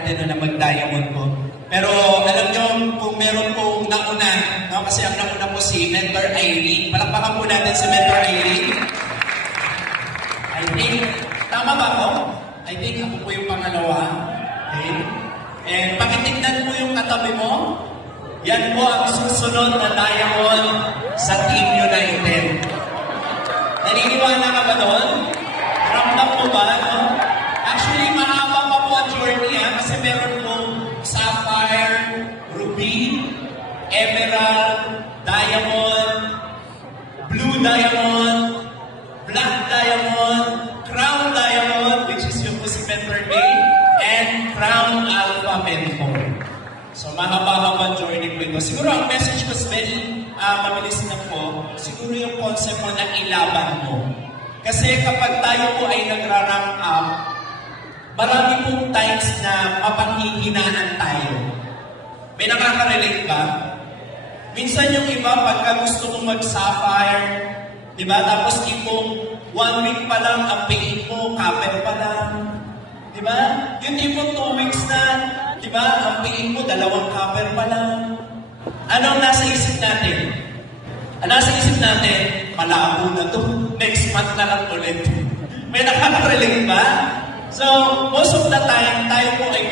natin na mag-diamond po. Pero alam nyo, kung meron pong nauna, no? Kasi ang nauna po si Mentor Irene. Palakpakan po natin si Mentor Irene. I think, tama ba ako? I think ako po yung pangalawa. Okay? And pakitignan po yung katabi mo. Yan po ang susunod na diamond sa Team United. Naniniwala ka ba doon? Ramdam mo ba? No? Actually, mahaba pa po ang journey kasi meron pong sapphire, ruby, emerald, diamond, blue diamond, black diamond, crown diamond, which is yung po si Mentor Day, and crown alpha mentor. So, mahaba-haba journey po ito. Siguro ang message ko, Sven, mabilis na po, siguro yung concept mo na ilaban mo. Kasi kapag tayo po ay nagra-rank up, marami pong times na mapanghihinaan tayo. May nakaka-relate ba? Minsan yung iba, pagka gusto mong mag-sapphire, di ba? Tapos tipong 1 week pa lang, ang pain mo, copper pa lang. Di ba? Yung tipong 2 weeks na, di ba? Ang pain mo, 2 copper pa lang. Anong nasa isip natin? Ang nasa isip natin, malabo na to. Next month na lang ulit. May nakaka-relate ba? So, most of the time, tayo po ay